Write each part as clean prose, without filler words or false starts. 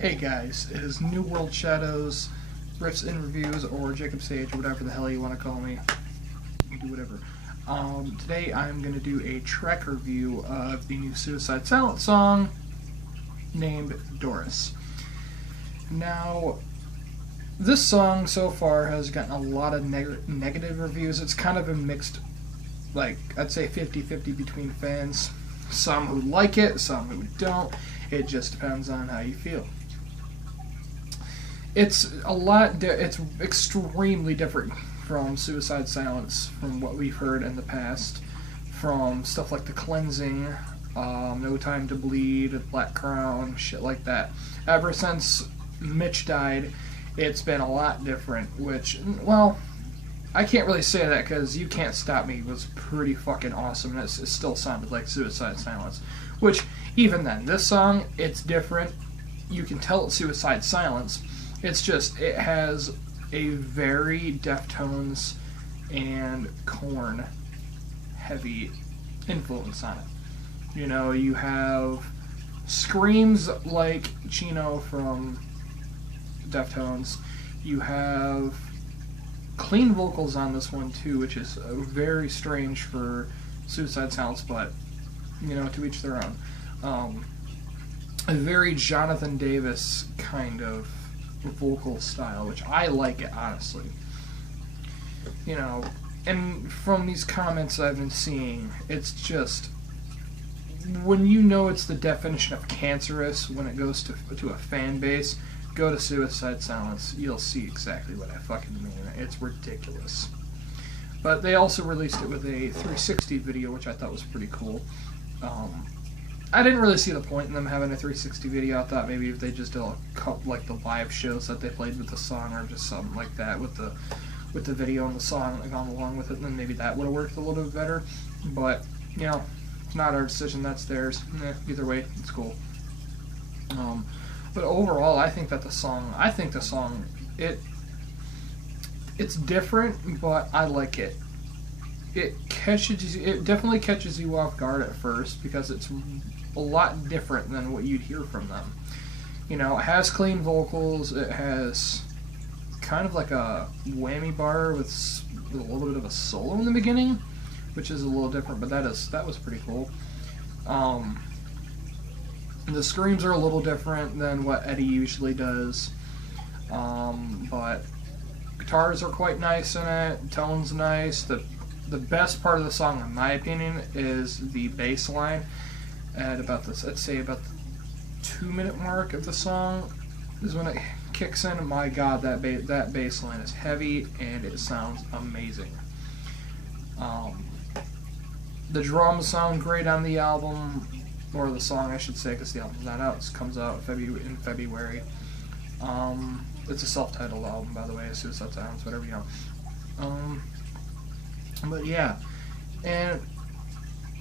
Hey guys, it is New World Shadows, Riffs and Reviews, or Jacob Sage, whatever the hell you want to call me. You do whatever. Today I'm going to do a track review of the new Suicide Silence song named Doris. Now, this song so far has gotten a lot of negative reviews. It's kind of a mixed, I'd say 50-50 between fans. Some who like it, some who don't. It just depends on how you feel. It's it's extremely different from Suicide Silence, from what we've heard in the past, from stuff like The Cleansing, No Time to Bleed, Black Crown, shit like that. Ever since Mitch died, it's been a lot different, which, well, I can't really say that because You Can't Stop Me was pretty fucking awesome, and it still sounded like Suicide Silence. Which, even then, this song, it's different. You can tell it's Suicide Silence. It's just, it has a very Deftones and Korn heavy influence on it. You know, you have screams like Chino from Deftones. You have clean vocals on this one too, which is very strange for Suicide Silence, but, you know, to each their own. A very Jonathan Davis kind of vocal style, which I like it, honestly. You know, and from these comments I've been seeing, it's just, when you know it's the definition of cancerous when it goes to a fan base, go to Suicide Silence. You'll see exactly what I fucking mean. It's ridiculous. But they also released it with a 360 video, which I thought was pretty cool. I didn't really see the point in them having a 360 video. I thought maybe if they just did a couple, like the live shows that they played with the song, or just something like that with the video and the song gone along with it, then maybe that would have worked a little bit better. But, you know, it's not our decision, that's theirs. Either way, it's cool. But overall, I think the song, it's different, but I like it. It definitely catches you off guard at first, because it's a lot different than what you'd hear from them. You know, it has clean vocals, it has kind of like a whammy bar with a little bit of a solo in the beginning, which is a little different, but that was pretty cool. The screams are a little different than what Eddie usually does, but guitars are quite nice in it, tone's nice. The best part of the song, in my opinion, is the bass line. At about I'd say about the 2-minute mark of the song is when it kicks in. My God, that bass line is heavy and it sounds amazing. The drums sound great on the album, or the song, I should say, because the album's not out. It comes out in February. It's a self-titled album, by the way, Suicide Silence, whatever you know. But yeah, and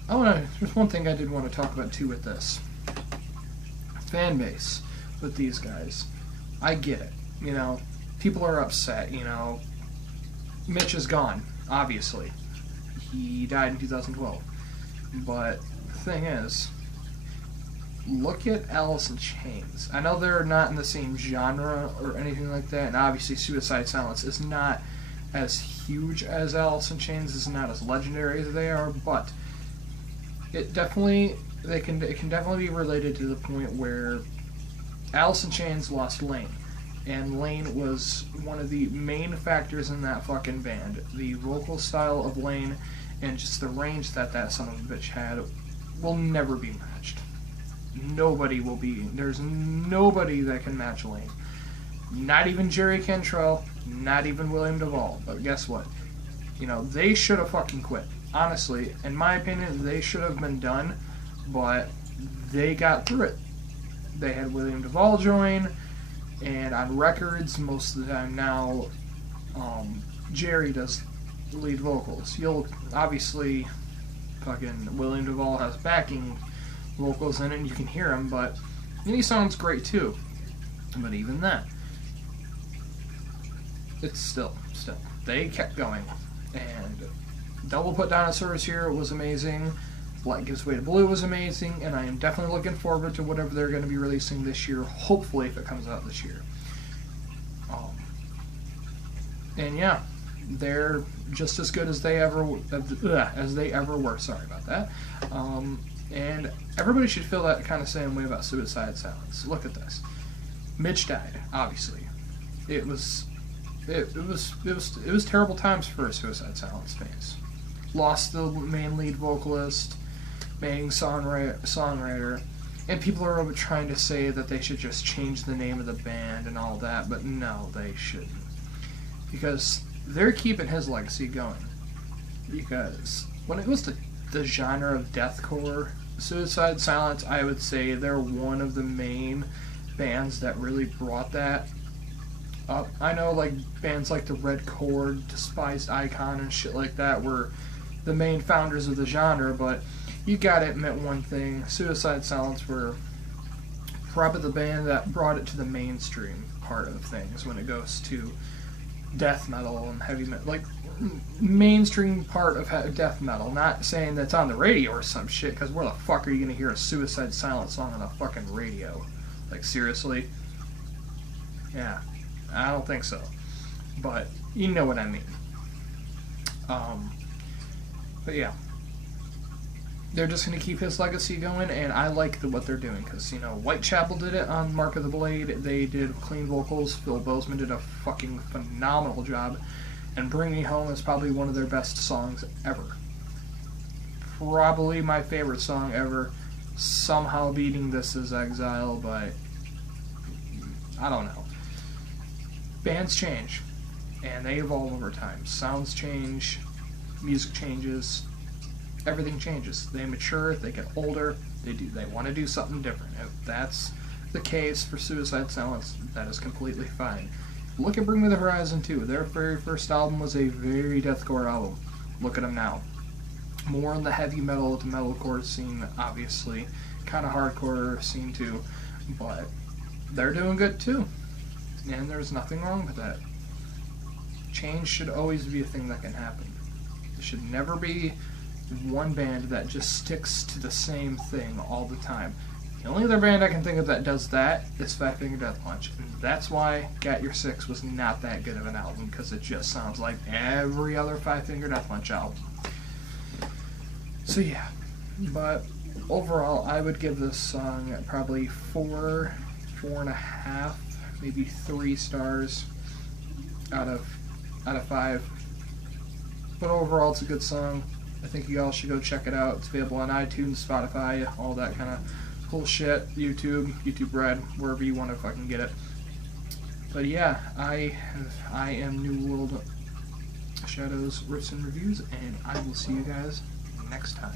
there's one thing I did want to talk about too with this. Fan base with these guys. I get it. You know, people are upset, you know. Mitch is gone, obviously. He died in 2012. But the thing is, look at Alice in Chains. I know they're not in the same genre or anything like that, and obviously Suicide Silence is not as huge as Alice in Chains, is not as legendary as they are, but it can definitely be related to the point where Alice in Chains lost Lane, and Lane was one of the main factors in that fucking band. The vocal style of Lane and just the range that son of a bitch had will never be matched. There's nobody that can match Lane. Not even Jerry Cantrell, not even William Duvall. But guess what? You know, they should have fucking quit. Honestly, in my opinion, they should have been done, but they got through it. They had William Duvall join, and on records, most of the time now, Jerry does the lead vocals. You'll, obviously, fucking William Duvall has backing vocals in it, and you can hear him, but he sounds great too. But even that, it's still, they kept going. And Double Put Dinosaurs here was amazing. Black Gives Way to Blue was amazing, and I am definitely looking forward to whatever they're going to be releasing this year, hopefully if it comes out this year. And yeah, they're just as good as they ever were. Sorry about that. And everybody should feel that kind of same way about Suicide Silence. Look at this. Mitch died, obviously. It was terrible times for Suicide Silence fans. Lost the main lead vocalist, main songwriter, and people are trying to say that they should just change the name of the band and all that, but no, they shouldn't. Because they're keeping his legacy going. Because when it was the genre of deathcore, Suicide Silence, I would say they're one of the main bands that really brought that up. I know like bands like the Red Chord, Despised Icon, and shit like that were the main founders of the genre, but you gotta admit one thing, Suicide Silence were probably the band that brought it to the mainstream part of things when it goes to death metal and heavy metal, like mainstream part of death metal. Not saying that's on the radio or some shit, because where the fuck are you gonna hear a Suicide Silence song on the fucking radio? Like, seriously? Yeah, I don't think so. But you know what I mean. But yeah, they're just going to keep his legacy going, and I like what they're doing, because, you know, Whitechapel did it on Mark of the Blade. They did clean vocals. Phil Bozeman did a fucking phenomenal job, and Bring Me Home is probably one of their best songs ever. Probably my favorite song ever, somehow beating This Is Exile, but I don't know. Bands change, and they evolve over time. Sounds change, music changes, everything changes. They mature, they get older, they want to do something different. If that's the case for Suicide Silence, that is completely fine. Look at Bring Me the Horizon 2. Their very first album was a very deathcore album. Look at them now. More in the heavy metal, the metalcore scene, obviously. Kind of hardcore scene too. But they're doing good too. And there's nothing wrong with that. Change should always be a thing that can happen. There should never be one band that just sticks to the same thing all the time. The only other band I can think of that does that is Five Finger Death Punch, and that's why Gat Your Six was not that good of an album, because it just sounds like every other Five Finger Death Punch album. So yeah, but overall I would give this song probably 4.5, maybe 3 stars out of 5. But overall it's a good song. I think you all should go check it out. It's available on iTunes, Spotify, all that kind of cool shit. YouTube Red, wherever you want to fucking get it. But yeah, I am New World Shadows Riffs and Reviews, and I will see you guys next time.